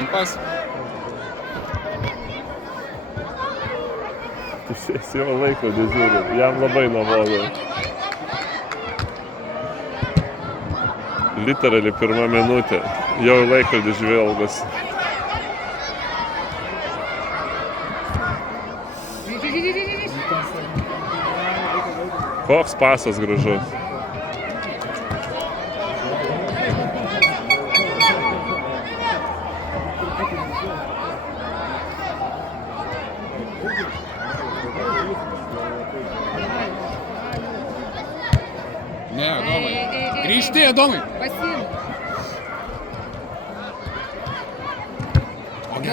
kampas. Jis jau laikrodį žiūri, jam labai nuobodu. Literaliai pirma minutė, jau laikrodį žvelgas. Koks pasas gražus. Ne, Adomai. Grįžti, Adomai. Pasiim.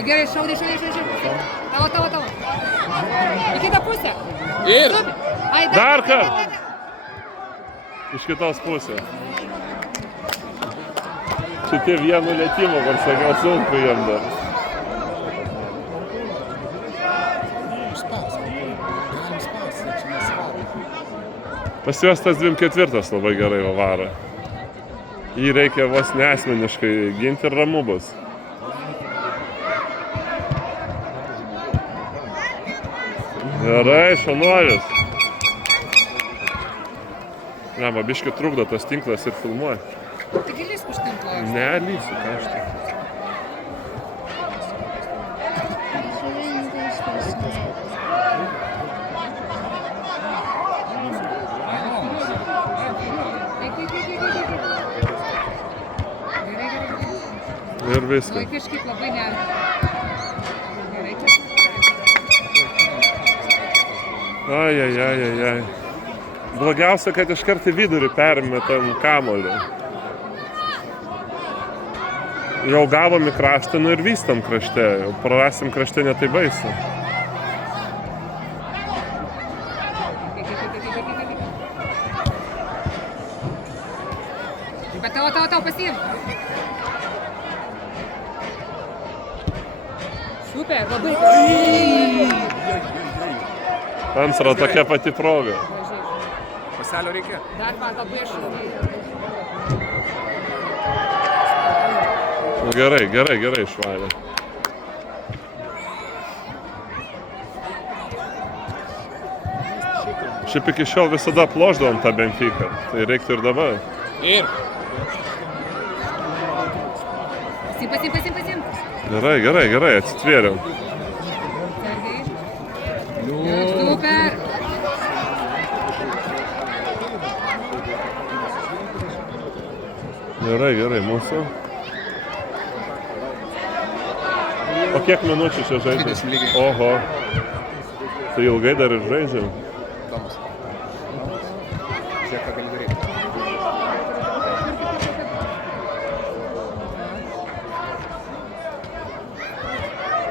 Gerai, šaudai. Tavo. Į kitą pusę. Ir. Dar kartą. Iš kitos pusės. Šitie vienu lėtimu, kur sakiau, sunku jam dar. Pas juos tas 2/4 labai gerai varo. Jį reikia vos neasmeniškai ginti ir ramu bus. Gerai, šaunuolis. Ne, man biškį trukdo tas tinklas ir filmuoja. Taigi lysk už tinklą. Ne, lysiu, ką aš tai. Ir viskas. Oi, kažkaip labai ne. Gerai. Ai. Blogiausia, kad iškart į vidurį permetam kamuolį. Jau gavom į kraštą, nu ir vystam krašte. Jau prarasim krašte ne tai baisu. Bet tavo pasiim. Super, labai. Ansra tokia pati proga. Paselio reikia. Dar labai šauniai. Nu, gerai išvalė. Šiaip iki šiol visada ploždavom tą Benfiką. Tai reiktų ir dabar. Ir. Pasiim. Gerai, atsitvėriau. Super. Gerai, mūsų. O kiek minučių čia žaidžiam? 20 lygiai. Oho. Tai ilgai dar ir žaidžiam. Tomas. Žiūrėk, ką gali daryti.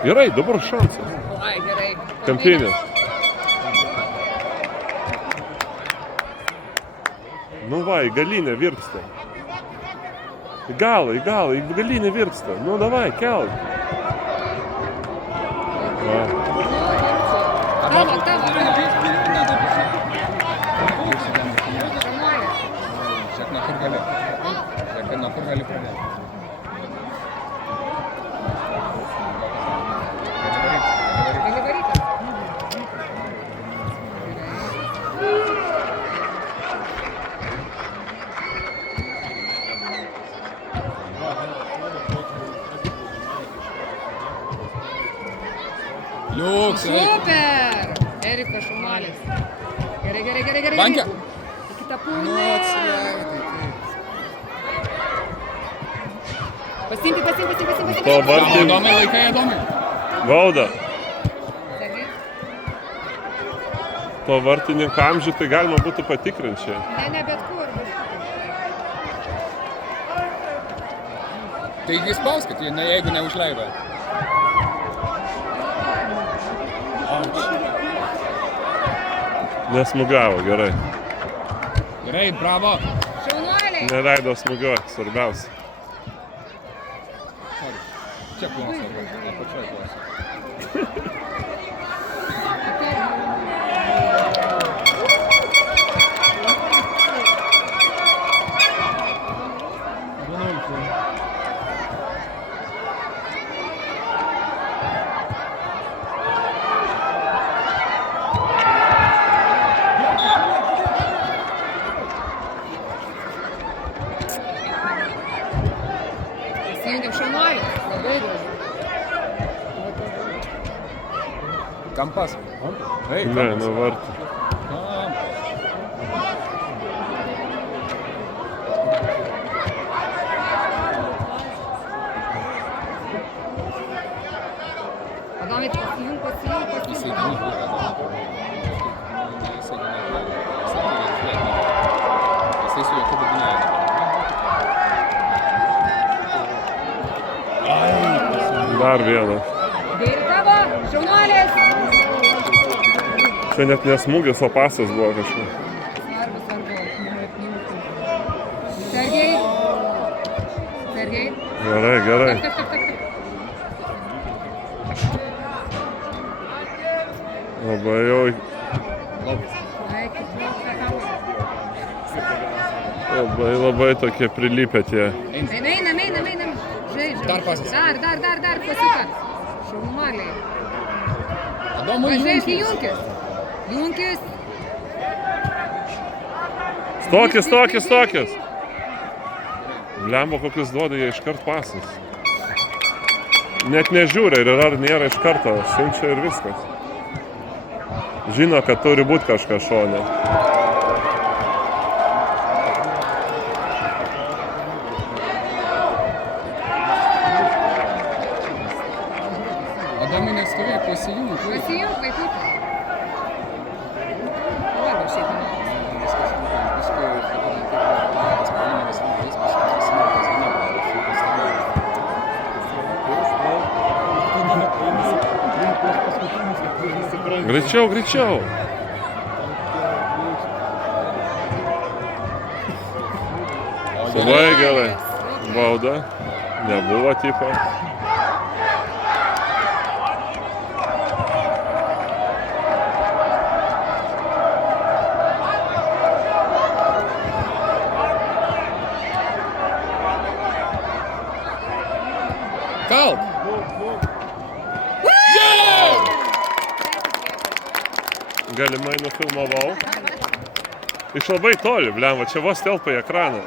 Gerai, dabar šansas. Oi, gerai. Kampinės. Nu va, į galinę virpsta. Į galą, į galinę virpsta. Nu davai, kelk. Va. Tavo. Žiūrėk, nuo kur gali pradėti. Gali varyti. Liuks. Super! Eriko šaunuolis. Gerai. Bankė. Į kitą pusę. Nu, atsileidai. Pasiimti. To vartį. Adomai, laikai. Bauda. Gerai. To vartininko amžių tai galima būtų patikrinti čia. Ne, bet kur. Taigi spauskit, jeigu neužleido. Nesmugavo, gerai. Gerai, bravo. Šaunuoliai. Neleido smūgiuoti, svarbiausia. Čia plonas, apačioj plonas. Pasijungiam šaunuolį. Labai gražu. Kampas. Ei, Ne, kampas. nuo vartų. Adomai, pasijung. Jisai gynybą. Jisai su Jokūbu gynėja. Dar vieną. Ir tavo, šaunuolis. Čia net nesmūgis, o pasas buvo kažkas. Svarbu. Sergej. Gerai, gerai. Tak. Labai jau, Eik, labai tokie prilipę tie. Einam. Žaidžiam. Dar pasas. Dar pasuka. Šaunuoliai. Adomui Žaidži Junkis. Junkis. Stokis. Blemba, kokius duoda jie iškart pasas. Net nežiūri, ar nėra iš karto, siunčia ir viskas. Žino, kad turi būti kažkas šone. Adomui nestovėk, pasijung. Pasijung, vaikutė. Vargu šiaip. Greičiau. Labai gerai. Bauda. Nebuvo tipo. Kalk! Galimai nufilmavau. Iš labai toli, blemba, čia vos telpa į ekraną.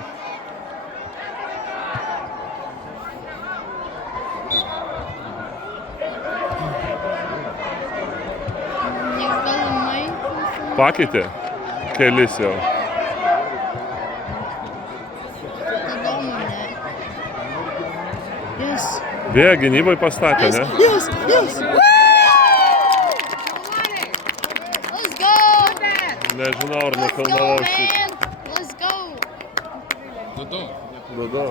Negalimai. Pakeitė kelis jau. Tada mane. Yes. Vėja gynybai pastatė, ne? Yes. Let's go. Nežinau, ar Let's go, nufilmavau šitą. man. Let's go. 2-2. Dudu.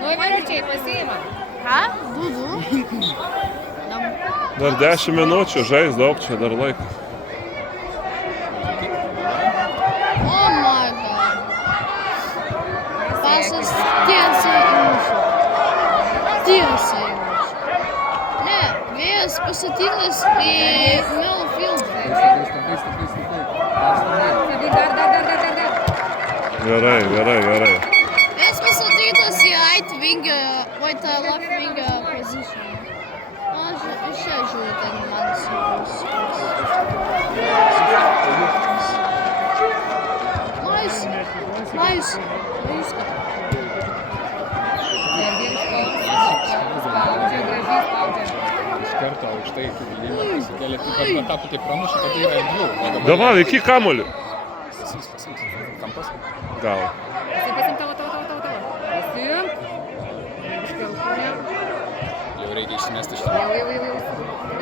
Nu, vyručiai, pasiimam. Ką? Dudu. Dar 10 minučių, žais daug, čia dar laiko. Oh my god. Pasas tiesiai į mūšį. Ne, vėjas pasatytas į Melo filmą. Dar. Gerai. Vėjas pasatytas į right winger, left winger position. Aš čia žiūriu ten man siūlus. Nice. Spaudžia, gražiai spaudžia. Iš karto aukštai iki gynybą pasikėlė. Taip pat tai pramušė, tada yra 2. Davai, iki kamuolį. Pasiims. Kampas. Gal. Pasim tavo. Pasim. Iškalkūnė. Jau reikia išsimesti šitą.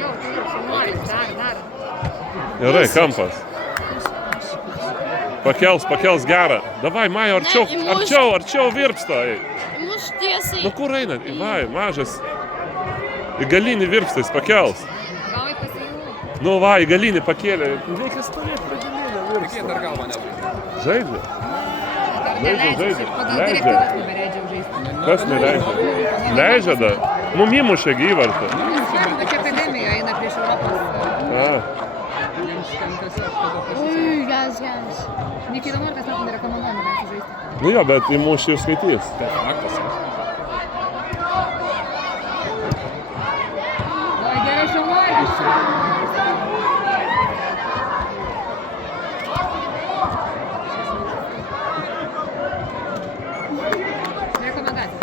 Jau, šaunuolis, dar. Gerai, kampas. Pakels gerą. Davai, Majo, arčiau virpsta. Muš tiesiai. Nu kur eina? Vai, mažas. Į galinį virpsta, jis pakels. Gavai pasijungti. Nu va, į galinį pakėlė. Reikia stovėti prie galinio Tik jie virpsta. dar galvą nežaidžia. Žaidžia. Žaidžia. Pagal Leidžia. direktyvas nebereidžiam žaisti. Kas neleidžia? Leidžia dar. Mum įmušė gyvartą. Nesvarbu, čia akademijoje eina prieš Europos. Ui, gas. Nikita Markas net nerekomenduojama mes žaisti. Nu jo, bet įmušė ir skaitys. Faktas. Oi, gerai šaunuolis. Rekomendacija.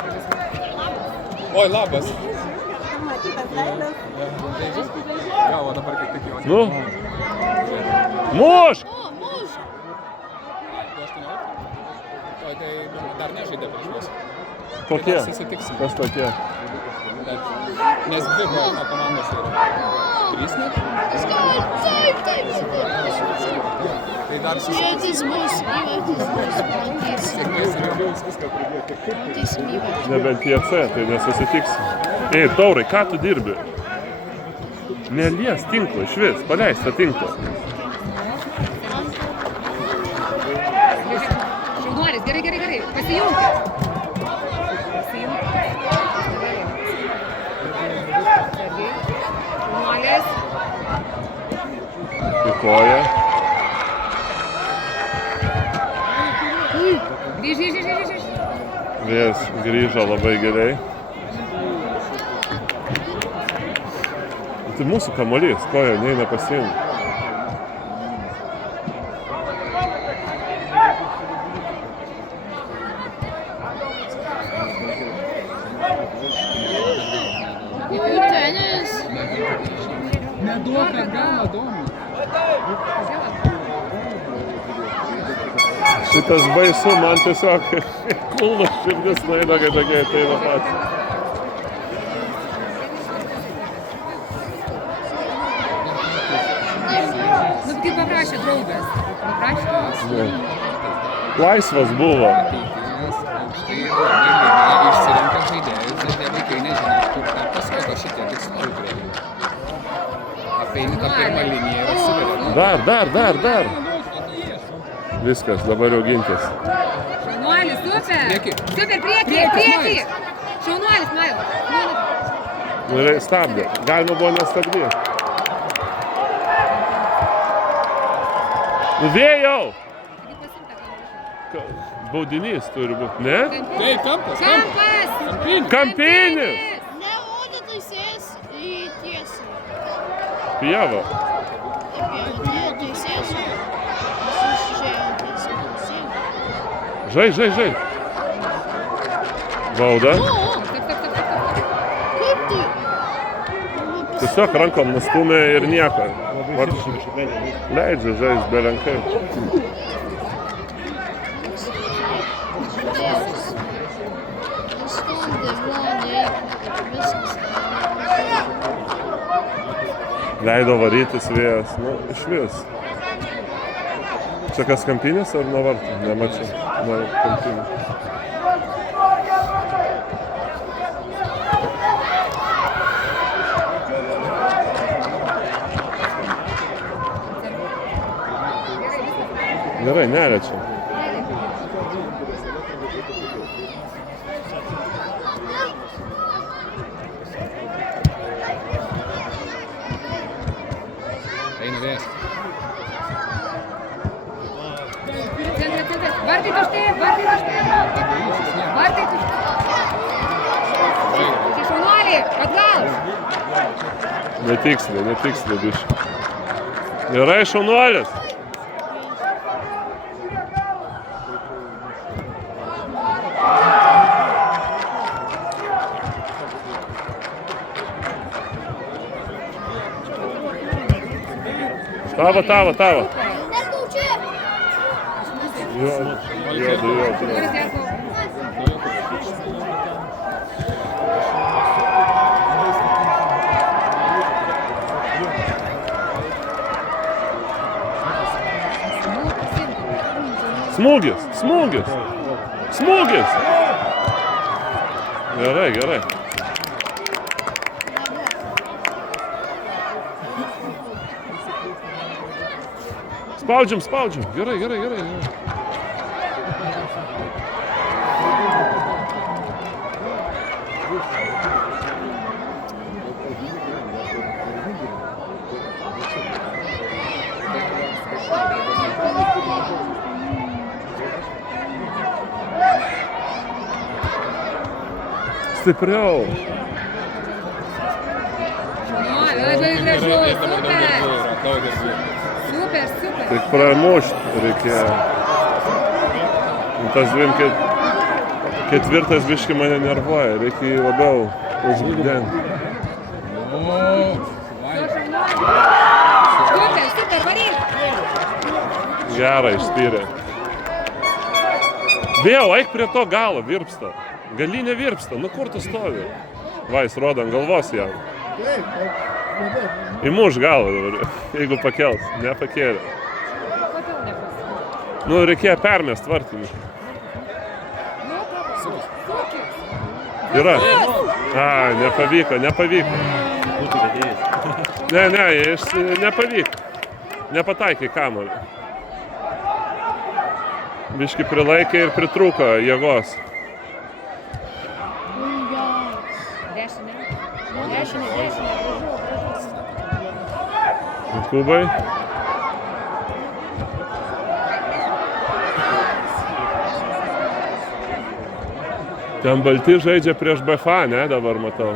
Oi, labas. Jo, o dabar kaip tik jau. Nu. Mušk! O, muž! Tu 18? Oi, tai dar nežaidė prieš mus. Kokie? Tai susitiksim. Kas tokie? Nes 2 BFA komandos yra. 3 net? Taip, taip. Tai dar Įvartis bus, matysim. susitiksim. Matysim įvartį. Nebent jie C, tai nesusitiksim. Ei, Taurai, ką tu dirbi? Nelies tinklo, išvis, paleis tą tinklą. Šaunuolis, gerai, gerai, gerai. Pasijunkit. Pasijunkit. Šaunuolis. Į koją. Grįž. Vėjas grįžo labai gerai. Tai mūsų kamuolys, koja neina pasiimti. Tenis. Neduok atgal, Adomui. Šitas baisu, man tiesiog kulnas širdis nueina, kai tokie ateina patys. Nu, kaip paprašė draugas. Paprašė. Laisvas buvo. Štai labai išsirenka žaidėjus, bet tie vaikai nežino, kur tą pasako šitie tikslai turėjo. Apeini tą pirmą liniją ir atsiveria. Dar. Viskas, dabar jau gintis. Šaunuolis, super. Prieki. Super, prieki. Šaunuolis, Mailo. Nu ir stabdė. Galima buvo nestabdyti. Nu vėjau! Baudinys turi būti, ne? Tai kampas. Kampas. Kampinis! Nerodė teisėjas į tiesą. Pieva. Teisėjas. Žai. Bauda. Kaip tai? Tiesiog rankom nustumė ir nieko. Leidžia žaist be rankai. Leido varytis vėjas, nu, išvis. Čia kas Kampinis ar nuo vartų? Nemačiau. Nuo Kampinio. Gerai, neliečiam. Eina vėjas. Vartai tušti. Čia šaunuolį, atgal. Netiksliai biškai. Gerai, šaunuolis. Tavo. Juodu. Šaunuolis, Jarko. Smūgis. Gerai. Spaudžiam. Gerai. Stipriau. Labai gražu, Dabar daug darbų. super. Tik pramušt reikėjo. Tas dviem Ketvirtas biški mane nervuoja, reikia jį labiau užgudenti. Super, super, varyk. Gerai, išspyrė. Vėl, eik prie to galo, virpsta. Galinė virpsta, nu kur tu stovi? Va, jis rodo ant galvos jam. Įmuš galą dabar, jeigu pakels, nepakėlė. Nu, reikėjo permest vartinį. Yra. A, nepavyko. Ne, jis nepavyko. Nepataikė kamuolį. Biški prilaikė ir pritrūko jėgos. Kubai. Ten balti žaidžia prieš BFA, ne, dabar matau.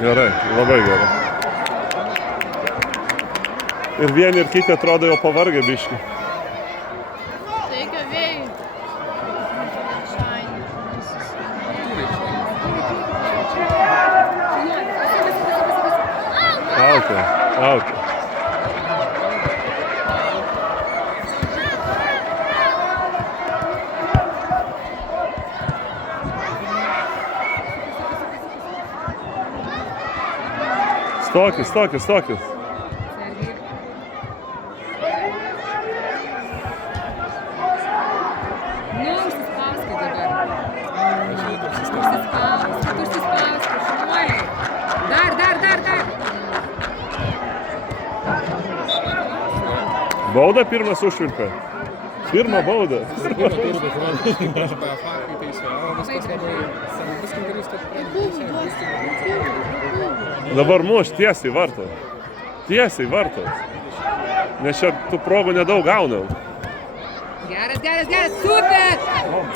Gerai, labai gerai. Ir vieni ir kiti atrodo jau pavargę biškį. Reikia vėjų. Auto. Stokis. Nu, užsispauskit dabar. Užsispauskit, šaunuoliai. Dar. Bauda pirmas užvilpė. Pirmą baudą. Dabar muš tiesiai varto. Nes čia tų progų nedaug gaunam. Geras, super!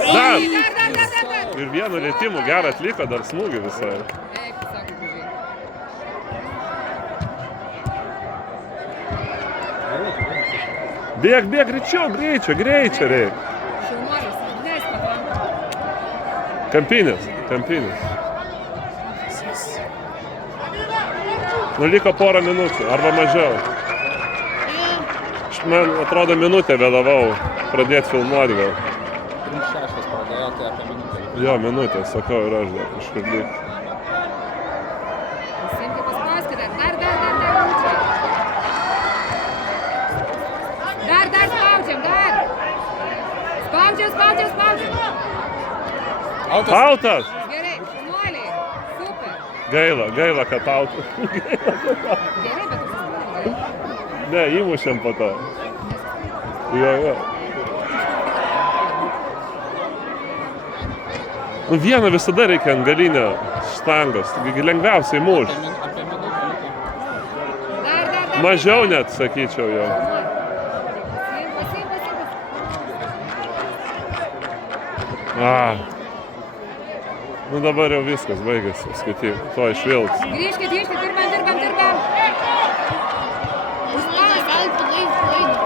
Dar. Ir vienu lietimu gerą atliko, dar smūgį visai. Eik, sako, gražiai. Bėg, greičiau reik. Šaunuolis, leisk pakankamai. Kampinės. Nu, liko porą minučių, arba mažiau. Man atrodo, minutę vėlavau pradėti filmuoti gal. 3-6 pradėjo, tai apie minutę. Jo, minutę, sakau, ir aš dar kažkur lyg. Simkai paspauskite. Dar, rūčiai. Dar spaudžiam. Spaudžiam. Autas! Gerai, šaunuoliai. Super. Gaila, kad autas. Gerai, bet užsispauskite. Ne, įmušėm po to. Jo. Nu, vieną visada reikia ant galinio štangos, lengviausiai muš. Apie minutę liko. Dar. Mažiau net, sakyčiau jo. Nu dabar jau viskas baigėsi, skaityk, to išvilks. Grįžkit, dirbam. Gali padaryti klaidą.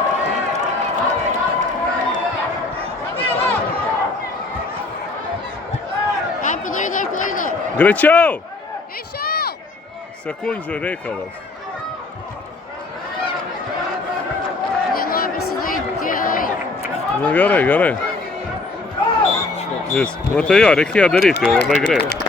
Gali padaryti klaidą. Greičiau! Greičiau! Sekundžių reikalas. Nenori pasidaryti gerai. Nu gerai. Nu tai jo, reikėjo daryti jau labai greit.